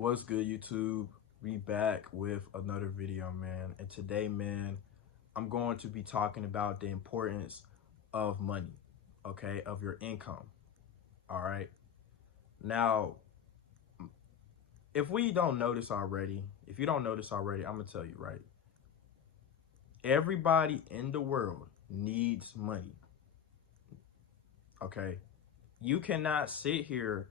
What's good, YouTube? We back with another video, man. And today, man, I'm going to be talking about the importance of money, okay, of your income. All right. Now, if you don't notice already, I'm gonna tell you, right? Everybody in the world needs money. Okay. You cannot sit here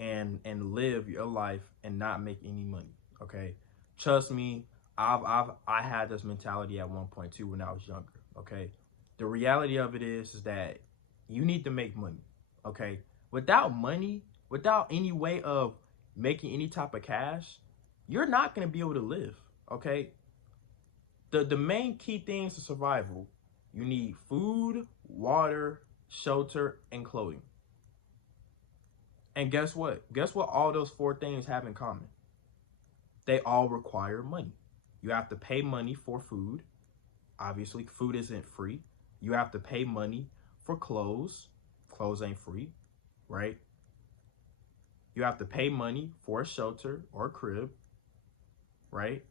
and live your life and not make any money. Okay. Trust me, I had this mentality at one point too when I was younger. Okay. The reality of it is that you need to make money. Okay. Without money, without any way of making any type of cash, you're not gonna be able to live. Okay. The main key things to survival, you need food, water, shelter, and clothing. And guess what? Guess what all those four things have in common? They all require money. You have to pay money for food. Obviously, food isn't free. You have to pay money for clothes. Clothes ain't free, right? You have to pay money for a shelter or a crib, right?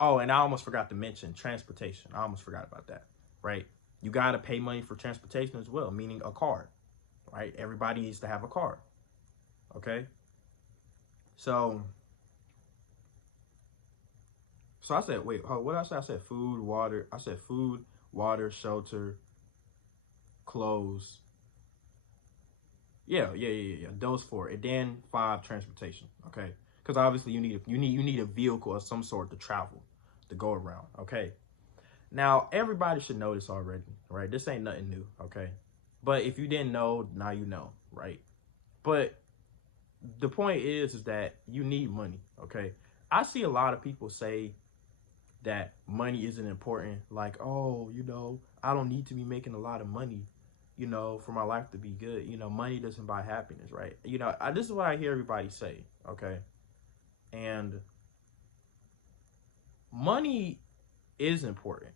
Oh, and I almost forgot to mention transportation. I almost forgot about that, right? You got to pay money for transportation as well, meaning a car, right? Everybody needs to have a car, okay? So I said, wait, what did I say? I said food, water. I said food, water, shelter, clothes. Yeah. Those four, and then five, transportation. Okay, because obviously you need a vehicle of some sort to travel, to go around. Okay, now everybody should know this already, right? This ain't nothing new. Okay, but if you didn't know, now you know, right? But the point is that you need money. Okay, I see a lot of people say that money isn't important. Like, oh, I don't need to be making a lot of money, for my life to be good. Money doesn't buy happiness, right? This is what I hear everybody say, okay? And money is important,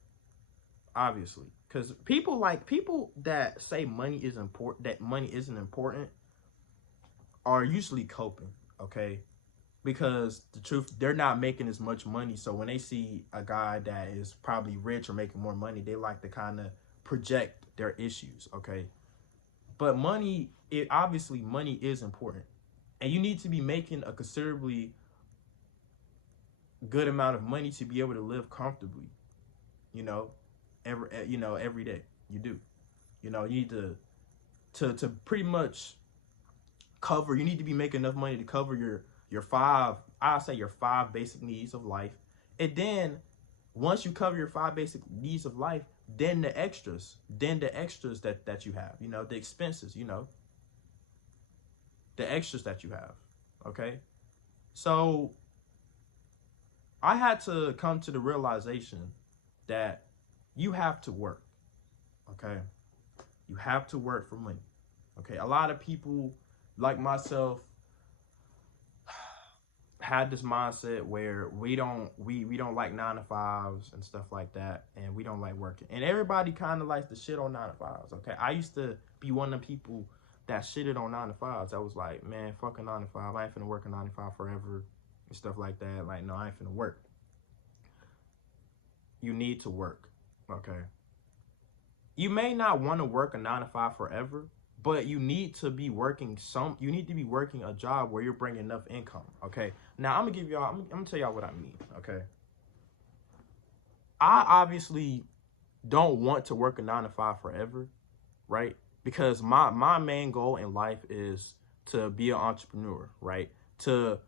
obviously, because people that say money isn't important are usually coping, okay? Because the truth, they're not making as much money. So when they see a guy that is probably rich or making more money, they like to kind of project their issues, okay? But money is important. And you need to be making a considerably good amount of money to be able to live comfortably, you know, every day. You do. You need to pretty much you need to be making enough money to cover your five basic needs of life. And then once you cover your five basic needs of life, then the extras that you have, the expenses, the extras that you have. Okay. So I had to come to the realization that you have to work. Okay. You have to work for money. Okay. A lot of people like myself had this mindset where we don't like 9 to 5s and stuff like that, and we don't like working. And everybody kind of likes to shit on 9 to 5s. Okay, I used to be one of the people that shitted on 9 to 5s. I was like, man, fucking 9 to 5. I ain't finna work a 9 to 5 forever and stuff like that. Like, no, I ain't finna work. You need to work. Okay. You may not want to work a 9 to 5 forever, but you need to be working a job where you're bringing enough income. Okay. Now I'm gonna tell y'all what I mean. Okay. I obviously don't want to work a 9 to 5 forever, right? Because my main goal in life is to be an entrepreneur, right? To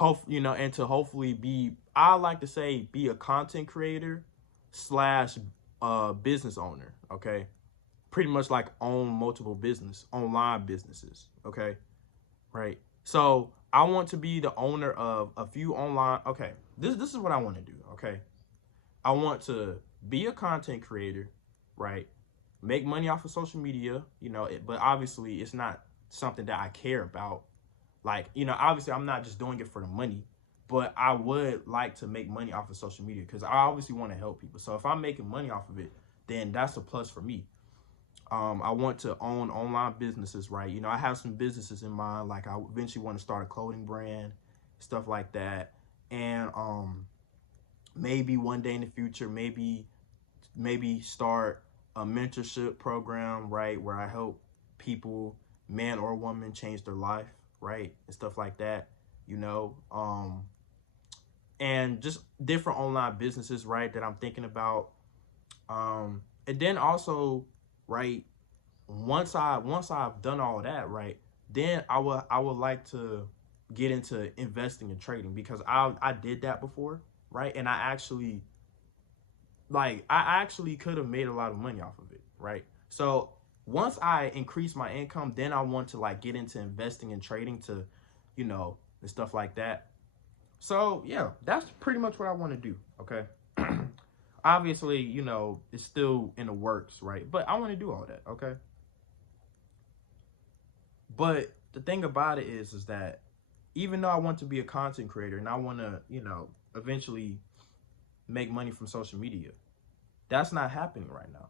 and to hopefully I like to say, be a content creator slash business owner. Okay. Pretty much like own multiple online businesses. Okay. Right. So I want to be the owner of a few online. Okay. This is what I want to do. Okay. I want to be a content creator, right? Make money off of social media, but obviously it's not something that I care about. Like, obviously I'm not just doing it for the money, but I would like to make money off of social media because I obviously want to help people. So if I'm making money off of it, then that's a plus for me. I want to own online businesses, right? I have some businesses in mind. Like, I eventually want to start a clothing brand, stuff like that. And maybe one day in the future, maybe start a mentorship program, right, where I help people, man or woman, change their life, right, and stuff like that, you know. And just different online businesses, right, that I'm thinking about. And then also, right, once I've done all that, right, then I would like to get into investing and trading, because I did that before, right, and I actually could have made a lot of money off of it, right? So once I increase my income, then I want to like get into investing and trading to, and stuff like that. So yeah, that's pretty much what I want to do. Okay. Obviously, it's still in the works, right? But I want to do all that. Okay. But the thing about it is that even though I want to be a content creator and I want to, eventually make money from social media, that's not happening right now.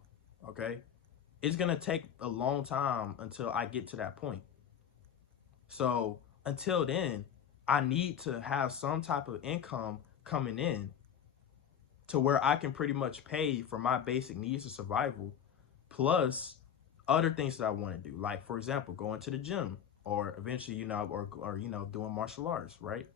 Okay. It's going to take a long time until I get to that point. So until then, I need to have some type of income coming in to where I can pretty much pay for my basic needs of survival, plus other things that I want to do. Like, for example, going to the gym, or eventually, or doing martial arts, right?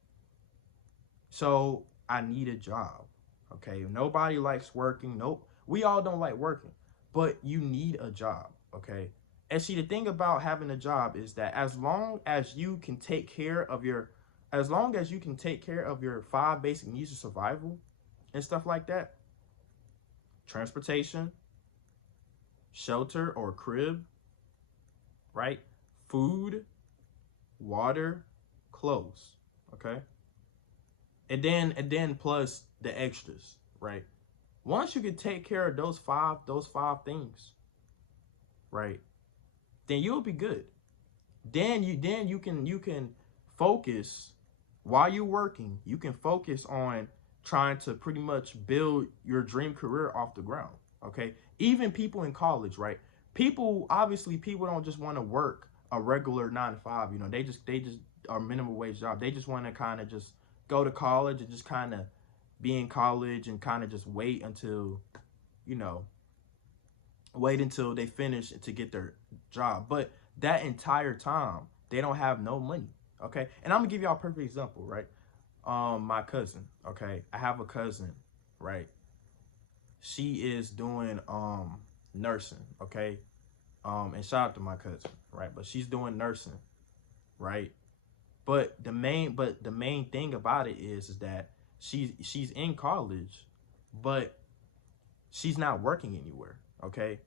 So I need a job. Okay. Nobody likes working. Nope. We all don't like working, but you need a job. Okay. And see, the thing about having a job is that as long as you can take care of your, as long as you can take care of your 5 basic needs of survival and stuff like that, transportation, shelter or crib, right? Food, water, clothes. Okay. And then plus the extras, right? Once you can take care of those five things, right, then you'll be good. Then you can focus while you're working. You can focus on trying to pretty much build your dream career off the ground. Okay, even people in college, right? People don't just want to work a regular 9 to 5. They just are minimum wage job. They just want to kind of just go to college and just kind of be in college and kind of just you know, wait until they finish to get their job. But that entire time, they don't have no money. Okay. And I'm gonna give y'all a perfect example, right? My cousin, okay. I have a cousin, right? She is doing nursing, okay. And shout out to my cousin, right? But she's doing nursing, right? But the main thing about it is that she's in college, but she's not working anywhere. Okay.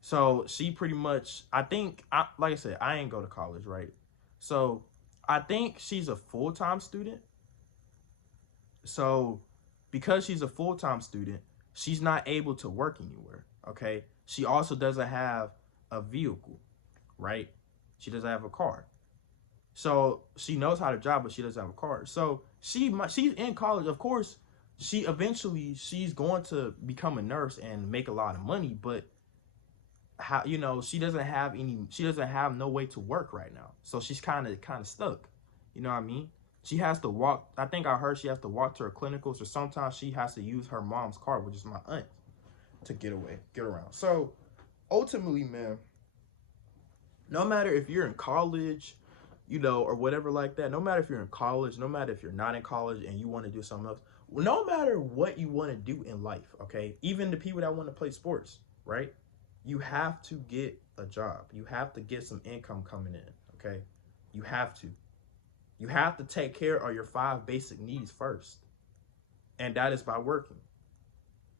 So she pretty much, like I said, I ain't go to college, right? So I think she's a full-time student. So because she's a full-time student, she's not able to work anywhere. Okay. She also doesn't have a vehicle, right? She doesn't have a car. So she knows how to drive, but she doesn't have a car. So she's in college. Of course, she's going to become a nurse and make a lot of money, but how, she doesn't have no way to work right now. So she's kind of stuck. You know what I mean? She has to walk. I think I heard she has to walk to her clinicals, or sometimes she has to use her mom's car, which is my aunt, to get around. So ultimately, man, no matter if you're in college, or whatever like that, no matter if you're in college, no matter if you're not in college and you want to do something else, no matter what you want to do in life, okay, even the people that want to play sports, right, you have to get a job. You have to get some income coming in, okay? You have to take care of your 5 basic needs first, and that is by working.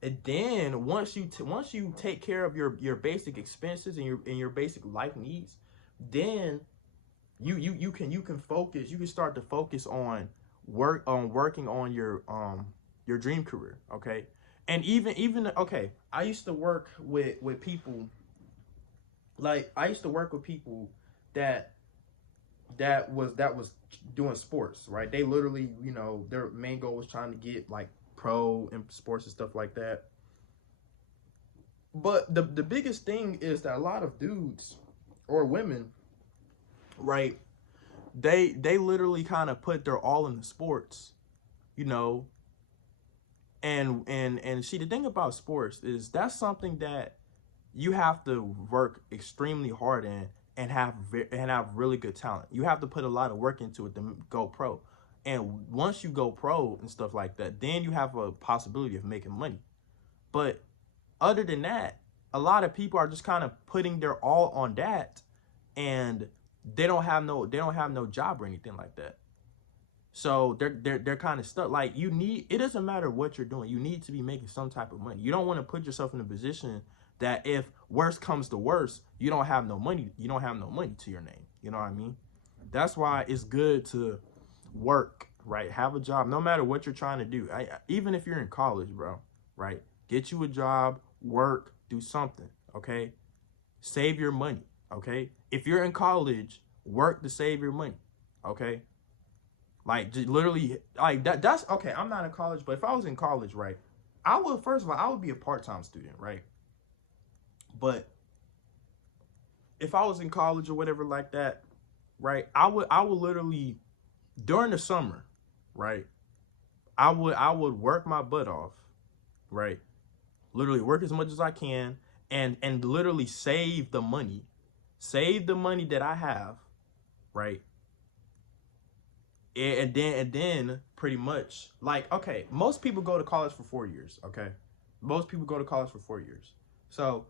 And then once you take care of your basic expenses and your basic life needs, then you can focus. You can start to focus on working on your dream career. Okay. And even okay, I used to work with people, like I used to work with people that was doing sports, right? They literally, their main goal was trying to get like pro in sports and stuff like that. But the biggest thing is that a lot of dudes or women, right, they literally kind of put their all in the sports, you know. And see, the thing about sports is that's something that you have to work extremely hard in, and have really good talent. You have to put a lot of work into it to go pro. And once you go pro and stuff like that, then you have a possibility of making money. But other than that, a lot of people are just kind of putting their all on that, and they don't have no job or anything like that. So they're kind of stuck. Like, you need, it doesn't matter what you're doing. You need to be making some type of money. You don't want to put yourself in a position that if worst comes to worst, you don't have no money. You don't have no money to your name. You know what I mean? That's why it's good to work, right? Have a job, no matter what you're trying to do. Even if you're in college, bro, right? Get you a job, work, do something, okay? Save your money, okay? If you're in college, work to save your money, okay? Like, just literally, like that's okay. I'm not in college, but if I was in college, right, I would, first of all, I would be a part-time student, right? But if I was in college or whatever like that, right, I would literally, during the summer, right, I would work my butt off, right? Literally work as much as I can, and literally save the money that I have, right? And then pretty much, like, okay, most people go to college for 4 years, okay? Most people go to college for 4 years. So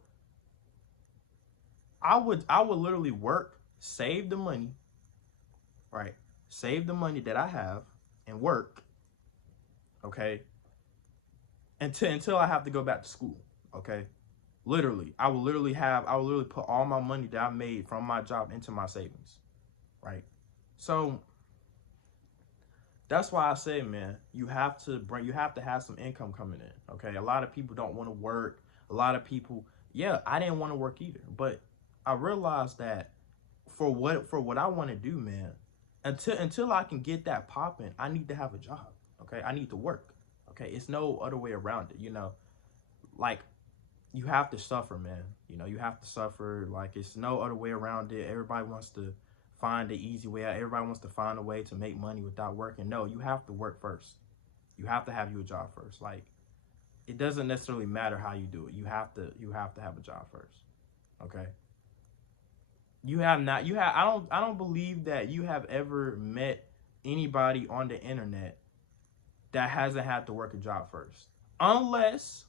I would literally work, save the money, right? Save the money that I have and work, okay? Until I have to go back to school, okay? Literally, I will literally put all my money that I made from my job into my savings, right? So that's why I say, man, you have to have some income coming in. Okay. A lot of people don't want to work. A lot of people, yeah, I didn't want to work either. But I realized that for what I want to do, man, until I can get that popping, I need to have a job. Okay. I need to work. Okay. It's no other way around it, Like, you have to suffer, man. You have to suffer. Like, it's no other way around it. Everybody wants to find the easy way out. Everybody wants to find a way to make money without working. No, you have to work first. You have to have you a job first. Like, it doesn't necessarily matter how you do it. You have to have a job first. Okay? You have not you have I don't believe that you have ever met anybody on the internet that hasn't had to work a job first. Unless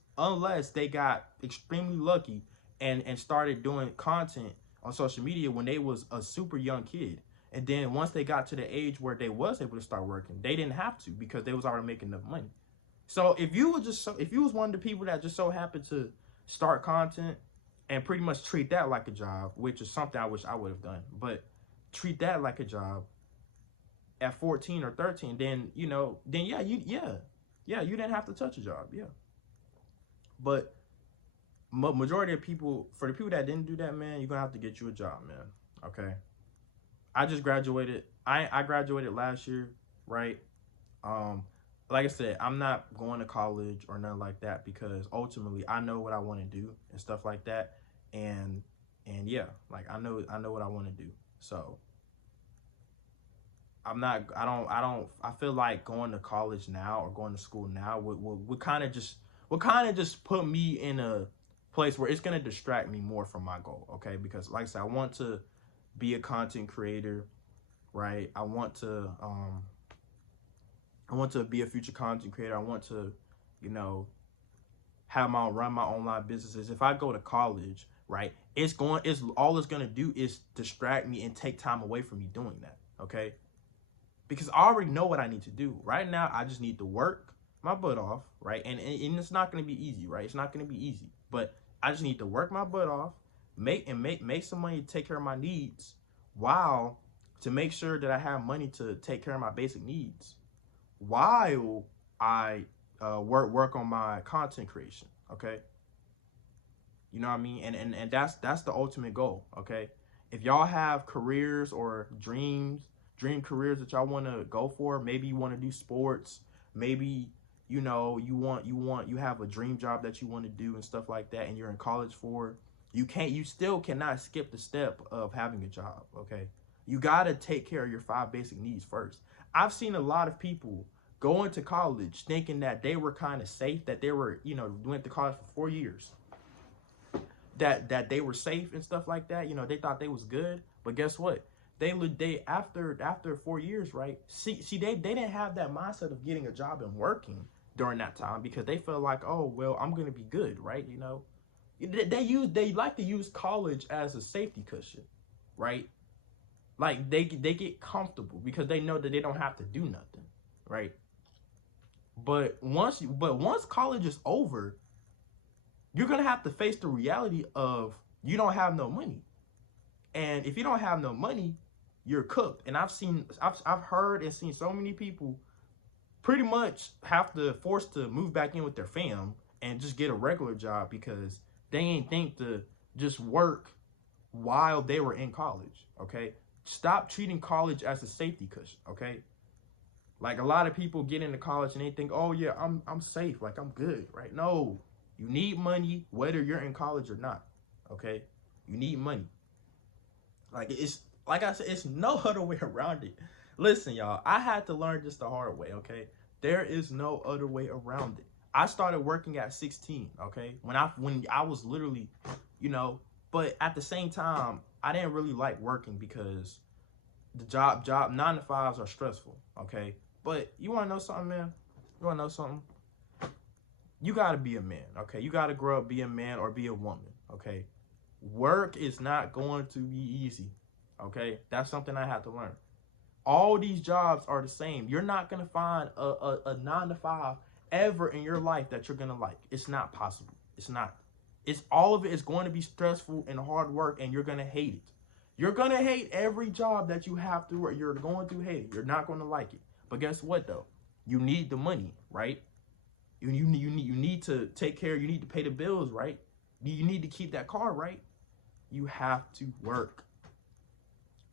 they got extremely lucky and started doing content on social media when they was a super young kid. And then once they got to the age where they was able to start working, they didn't have to because they was already making enough money. So if you was one of the people that just so happened to start content and pretty much treat that like a job, which is something I wish I would have done, but treat that like a job at 14 or 13, then you didn't have to touch a job, yeah. But majority of people, for the people that didn't do that, man, you're gonna have to get you a job, man. Okay. I just graduated. I graduated last year, right? Um, like I said, I'm not going to college or nothing like that because ultimately I know what I want to do and stuff like that. And yeah, like I know what I want to do. So I'm not I feel like going to college now or going to school now would kind of just put me in a place where it's going to distract me more from my goal, okay? Because like I said, I want to be a content creator, right? I want to be a future content creator. I want to, you know, run my online businesses. If I go to college, right, it's gonna do is distract me and take time away from me doing that. Okay. Because I already know what I need to do. Right now, I just need to work my butt off, right? And it's not gonna be easy, right? It's not gonna be easy. But I just need to work my butt off, make some money to take care of my needs, while to make sure that I have money to take care of my basic needs, while I work on my content creation. Okay, you know what I mean, and that's the ultimate goal. Okay, if y'all have careers or dream careers that y'all want to go for, maybe you want to do sports, maybe you have a dream job that you want to do and stuff like that, and you're in college for, you still cannot skip the step of having a job. Okay, You got to take care of your 5 basic needs first. I've seen a lot of people go into college thinking that they were kind of safe, that they were, went to college for 4 years, that they were safe and stuff like that. They thought they was good, but guess what? They after 4 years, right? See, they didn't have that mindset of getting a job and working during that time because they felt like, oh well, I'm gonna be good, right? They like to use college as a safety cushion, right? Like they get comfortable because they know that they don't have to do nothing, right? But once college is over, you're gonna have to face the reality of you don't have no money. And if you don't have no money, you're cooked. And I've heard and seen so many people pretty much have to force to move back in with their fam and just get a regular job because they ain't think to just work while they were in college. Okay, stop treating college as a safety cushion. Okay, like a lot of people get into college and they think, oh yeah, I'm safe, like I'm good, right? No, you need money whether you're in college or not. Okay, you need money. Like I said, it's no other way around it. Listen, y'all, I had to learn this the hard way. Okay, there is no other way around it. I started working at 16. Okay, when I was literally, but at the same time, I didn't really like working because the job 9 to 5s are stressful. Okay, but you want to know something, man? You want to know something? You got to be a man. Okay, you got to grow up, be a man or be a woman. Okay, work is not going to be easy. Okay, that's something I had to learn. All these jobs are the same. You're not going to find a 9 to 5 ever in your life that you're going to like. It's not possible. It's not. It's all of it is going to be stressful and hard work, and you're going to hate it. You're going to hate every job that you have to work. You're going to hate it. You're not going to like it. But guess what, though? You need the money, right? You need to take care. You need to pay the bills, right? You need to keep that car, right? You have to work.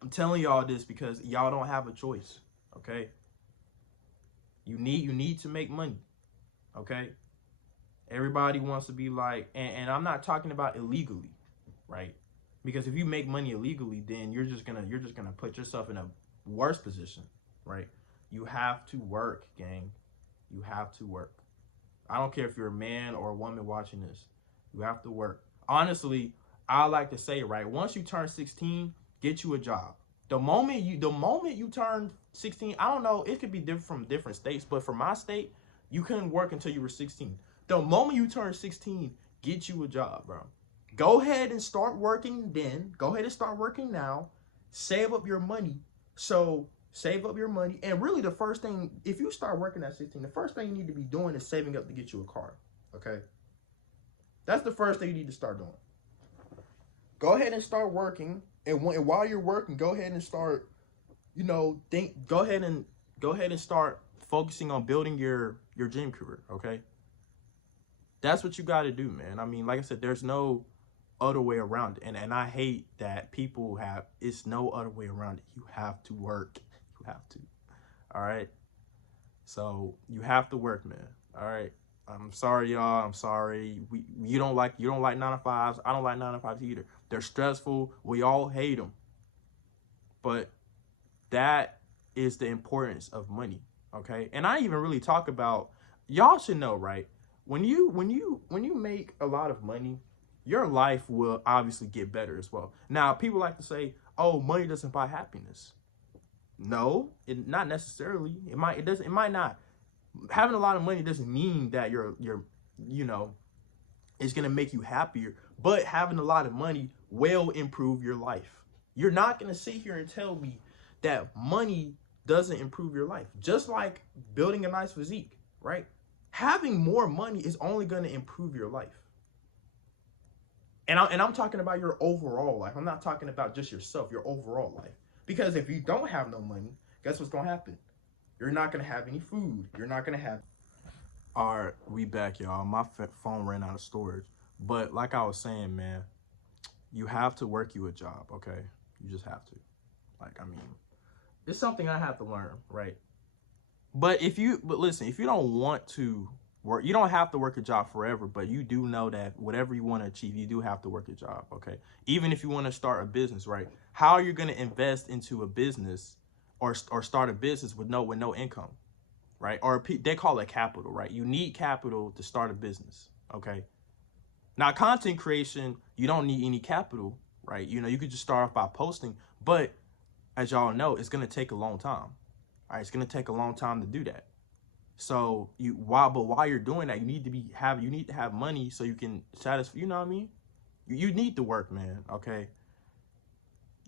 I'm telling y'all this because y'all don't have a choice, okay? You need to make money, okay? Everybody wants to be like, and I'm not talking about illegally, right? Because if you make money illegally, then you're just gonna put yourself in a worse position, right? You have to work, gang. You have to work. I don't care if you're a man or a woman watching this. You have to work. Honestly, I like to say, right, once you turn 16, get you a job. The moment you turn 16, I don't know, it could be different from different states, but for my state, you couldn't work until you were 16. The moment you turn 16, get you a job, bro. Go ahead and start working then. Go ahead and start working now. Save up your money. So save up your money. And really the first thing, if you start working at 16, the first thing you need to be doing is saving up to get you a car. Okay? That's the first thing you need to start doing. Go ahead and start working. And while you're working, go ahead and start, go ahead and start focusing on building your dream career, okay? That's what you got to do, man. I mean, like I said, there's no other way around it. And I hate that people it's no other way around it. You have to work. You have to. All right? So you have to work, man. All right? I'm sorry, y'all. I'm sorry. You don't like 9 to 5s. I don't like 9 to 5s either. They're stressful. We all hate them. But that is the importance of money, okay? And I even really talk about, y'all should know, right? When you make a lot of money, your life will obviously get better as well. Now, people like to say, "Oh, money doesn't buy happiness." No, not necessarily. It might not. Having a lot of money doesn't mean that it's gonna make you happier, but having a lot of money will improve your life. You're not gonna sit here and tell me that money doesn't improve your life. Just like building a nice physique, right? Having more money is only gonna improve your life. And I'm talking about your overall life. I'm not talking about just yourself, your overall life. Because if you don't have no money, guess what's gonna happen? You're not gonna have any food. You're not gonna have. All right, we back, y'all. My phone ran out of storage. But like I was saying, man, you have to work you a job, okay? You just have to. Like, I mean, it's something I have to learn, right? But listen, if you don't want to work. You don't have to work a job forever, but you do know that whatever you want to achieve, you do have to work a job. Okay, even if you want to start a business, right? How are you going to invest into a business or start a business with no income, right? Or they call it capital, right? You need capital to start a business. Okay. Now, content creation, you don't need any capital, right? You know, you could just start off by posting, but as y'all know, it's gonna take a long time. All right, it's gonna take a long time to do that. So while you're doing that, you need to have money so you can satisfy. You know what I mean? You need to work, man. Okay.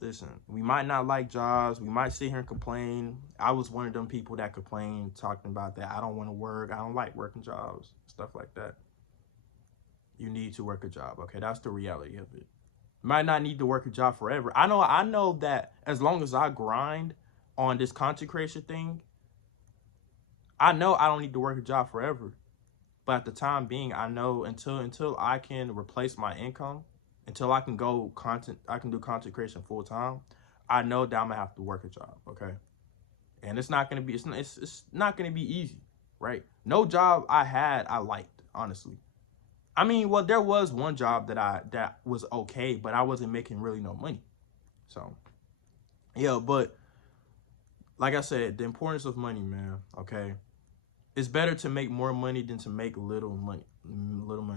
Listen, we might not like jobs. We might sit here and complain. I was one of them people that complained, talking about that. I don't want to work. I don't like working jobs, stuff like that. You need to work a job. Okay, that's the reality of it. Might not need to work a job forever. I know that as long as I grind on this content creation thing, I know I don't need to work a job forever. But at the time being, I know until I can replace my income, until I can do content creation full time, I know that I'm gonna have to work a job. Okay, and it's not gonna be easy, right? No job I had I liked, honestly. I mean, well, there was one job that was okay, but I wasn't making really no money. So, yeah, but like I said, the importance of money, man. Okay, it's better to make more money than to make little money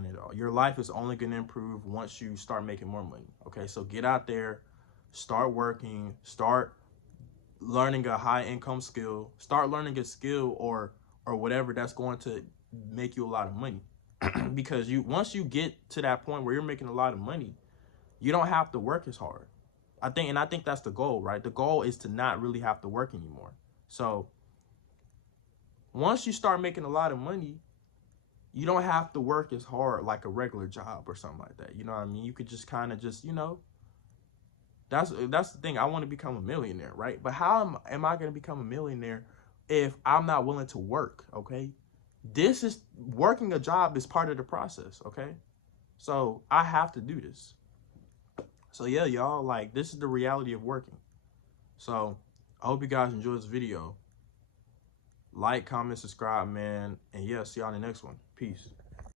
at all. Your life is only gonna improve once you start making more money. Okay, so get out there, start working, start learning a high income skill, start learning a skill or whatever that's going to make you a lot of money. Because once you get to that point where you're making a lot of money, you don't have to work as hard. I think that's the goal, right? The goal is to not really have to work anymore. So once you start making a lot of money, you don't have to work as hard like a regular job or something like that. You know what I mean? You could just kind of just, that's the thing. I want to become a millionaire, right? But how am I going to become a millionaire if I'm not willing to work? Okay, working a job is part of the process. Okay, so I have to do this. So yeah, y'all, like, this is the reality of working. So I hope you guys enjoyed this video. Like, comment, subscribe, man, and yeah, see y'all in the next one. Peace.